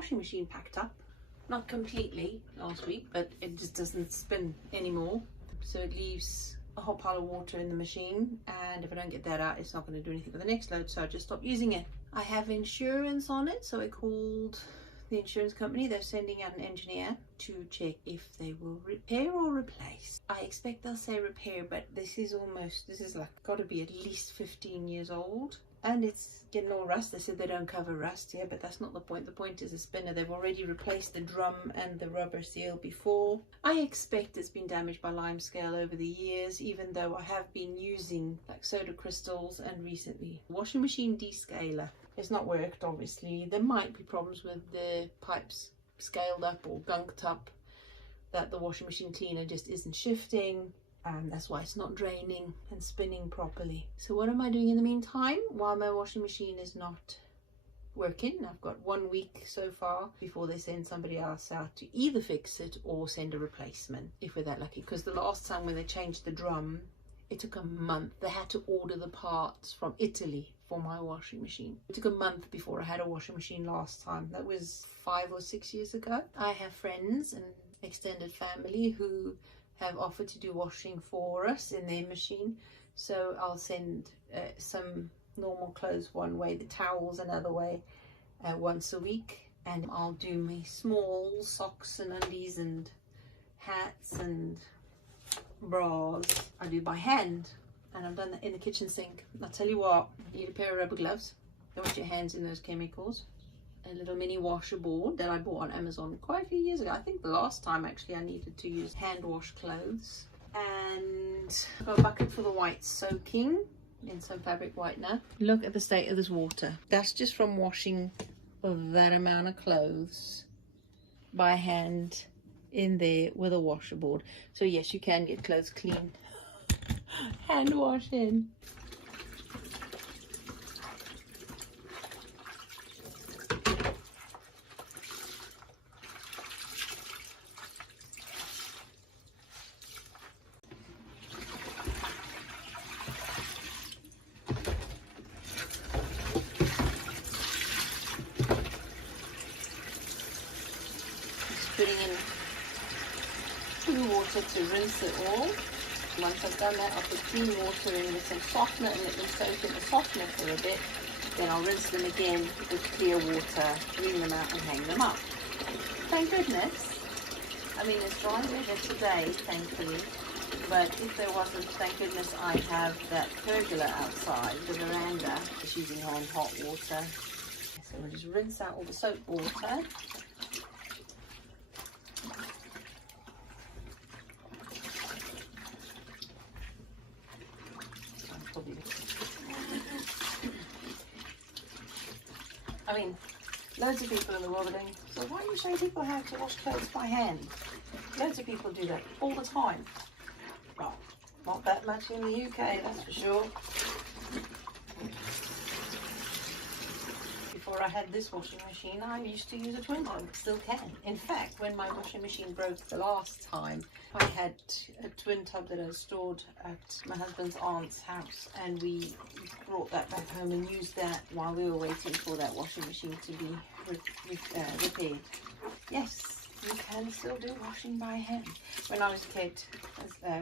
washing machine packed up. Not completely last week, but it just doesn't spin anymore. So it leaves a whole pile of water in the machine, and if I don't get that out, it's not going to do anything with the next load, so I just stopped using it. I have insurance on it, so I called the insurance company. They're sending out an engineer to check if they will repair or replace. I expect they'll say repair, but this is like got to be at least 15 years old, and it's getting all rust. They said they don't cover rust here, but that's not the point. The point is a spinner. They've already replaced the drum and the rubber seal before. I expect it's been damaged by lime scale over the years, even though I have been using like soda crystals, and recently washing machine descaler. It's not worked, obviously. There might be problems with the pipes scaled up or gunked up, that the washing machine cleaner just isn't shifting, and that's why it's not draining and spinning properly. So what am I doing in the meantime while my washing machine is not working? I've got 1 week so far before they send somebody else out to either fix it or send a replacement, if we're that lucky, because the last time when they changed the drum, it took a month. They had to order the parts from Italy for my washing machine. It took a month before I had a washing machine last time. That was 5 or 6 years ago. I have friends and extended family who have offered to do washing for us in their machine. So I'll send some normal clothes one way, the towels another way, once a week. And I'll do my small socks and undies and hats and bras. I do by hand, and I've done that in the kitchen sink. I'll tell you what, you need a pair of rubber gloves. Don't want your hands in those chemicals. A little mini washer board that I bought on Amazon quite a few years ago. I think the last time actually I needed to use hand wash clothes. And I've got a bucket for the white soaking in some fabric whitener. Look at the state of this water. That's just from washing of that amount of clothes by hand in there with a washer board. So yes, you can get clothes clean hand washing. Just putting in water to rinse it all. Once I've done that, I'll put clean water in with some softener and let them soak in the softener for a bit. Then I'll rinse them again with clear water, wring them out and hang them up. Thank goodness. I mean, it's dry weather today, thankfully. But if there wasn't, thank goodness I have that pergola outside, the veranda. Just using hand hot water. So we'll just rinse out all the soap water. I mean, loads of people in the world are going, so why are you showing people how to wash clothes by hand? Loads of people do that all the time. Well, not that much in the UK, that's for sure. Before I had this washing machine, I used to use a twin tub, still can. In fact, when my washing machine broke the last time, I had a twin tub that I stored at my husband's aunt's house, and we brought that back home and used that while we were waiting for that washing machine to be repaired. Yes, you can still do washing by hand. When I was a kid,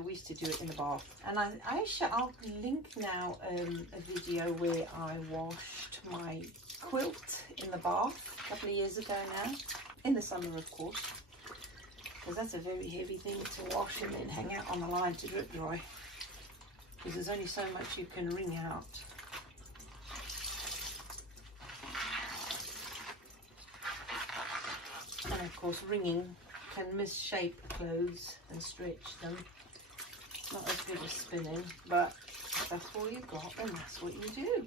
we used to do it in the bath. And I'll link now a video where I washed my quilt in the bath a couple of years ago now, in the summer of course, because that's a very heavy thing to wash and then hang out on the line to drip dry, because there's only so much you can wring out. And of course wringing can misshape clothes and stretch them. Not as good as spinning, but if that's all you've got, then that's what you do.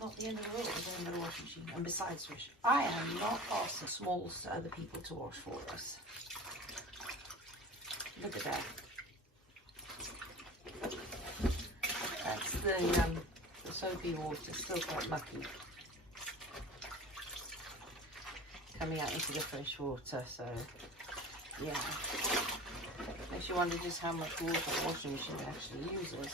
Not the end of the world, it's the end of the washing machine. And besides which, I am not passing smalls to other people to wash for us. Look at that. That's the soapy water, still quite mucky. Coming out into the fresh water, so yeah. Makes you wonder just how much water the washing machine actually uses.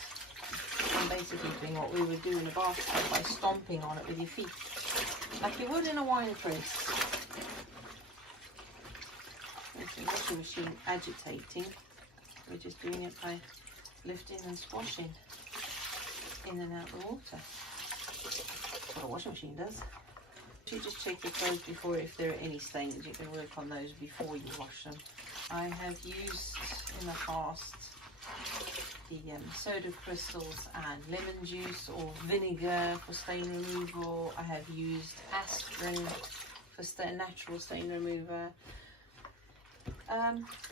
I'm basically doing what we would do in a bathtub by stomping on it with your feet, like you would in a wine press. There's the washing machine agitating. We're just doing it by lifting and squashing in and out the water. That's what a washing machine does. You just check your clothes before, if there are any stains. You can work on those before you wash them. I have used in the past the soda crystals and lemon juice or vinegar for stain removal. I have used aspirin for natural stain remover.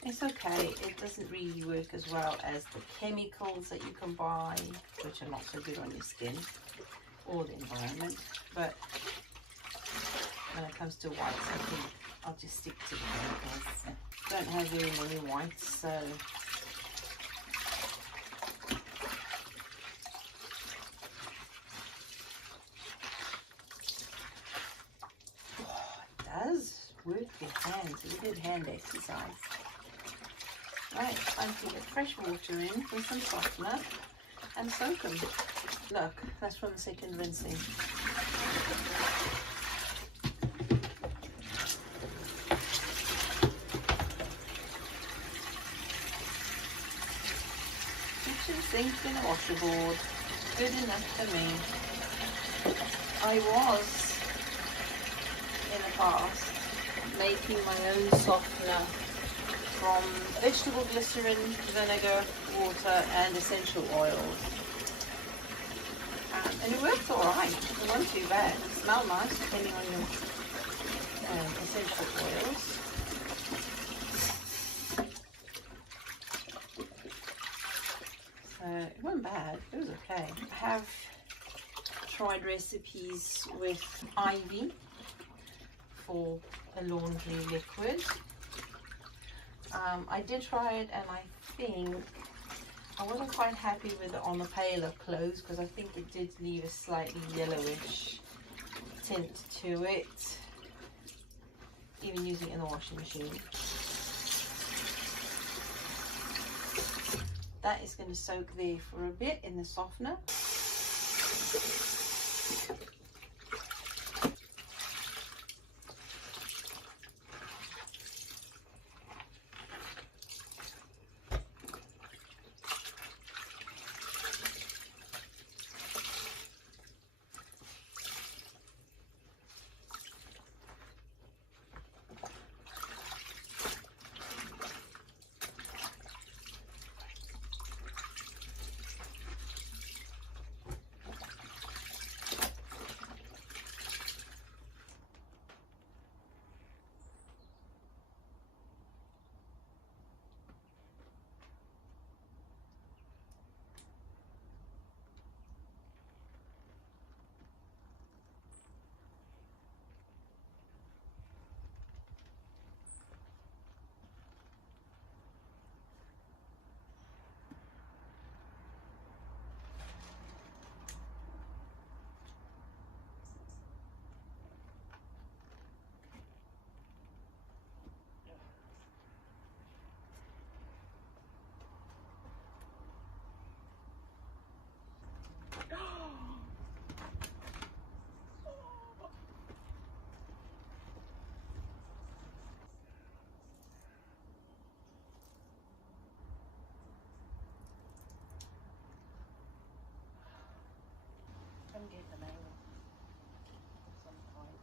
It's okay. It doesn't really work as well as the chemicals that you can buy, which are not so good on your skin or the environment. But when it comes to whites, I think I'll just stick to the chemicals. Don't have very many whites, so it does work your hands. It's a good hand exercise. Right, time to get fresh water in with some softener and soak them. Look, that's from the second rinsing. Kitchen sink and a washerboard. Good enough for me. I was, in the past, making my own softener from vegetable glycerin, vinegar, water and essential oils. And it worked alright. It wasn't too bad. It smelled nice depending on your essential oils. So it wasn't bad. It was okay. I have tried recipes with ivy for a laundry liquid. I did try it, and I think I wasn't quite happy with it on the paler clothes because I think it did leave a slightly yellowish tint to it, even using it in the washing machine. That is going to soak there for a bit in the softener. Get the nail at some point.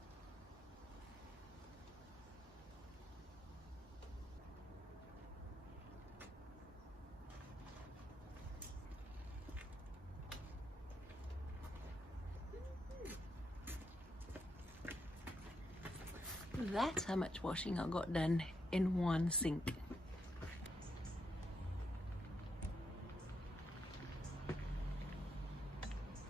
That's how much washing I got done in one sink.